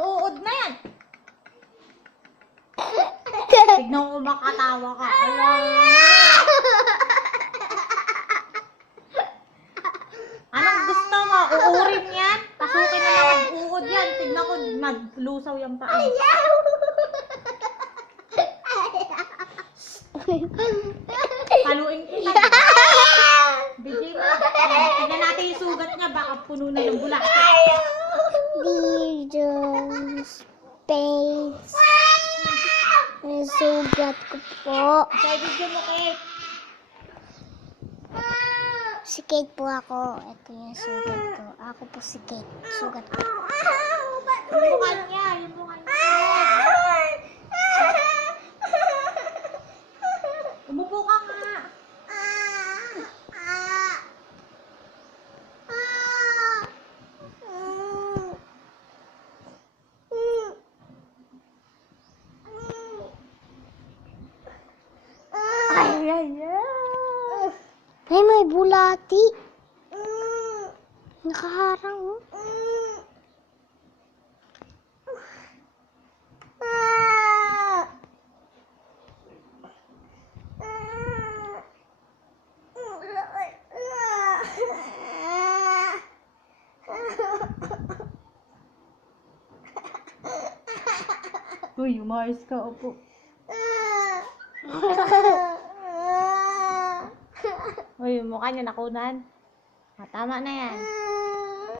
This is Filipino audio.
uod na yan. Tignan ko makatawa ka. Anong gusto mo? Uurin yan? Pasukin na lang ang uod yan. Tignan ko, naglusaw yung paa. Haluin kita. Bigay mo. Tignan natin yung sugat niya. Baka puno na ng bula. Video space. May sugat ko po. Sa video mo, Kate. Si Kate po ako. Ito yung sugat ko. Ako po si Kate. Sugat ko. Yung mukha niya. Yung mukha niya. Umupo ka nga. Ay, may bulati. Nakaharang, oh. Uy, umayos ka. Opo. Uy, yung mukha niya nakunan. Tama na yan.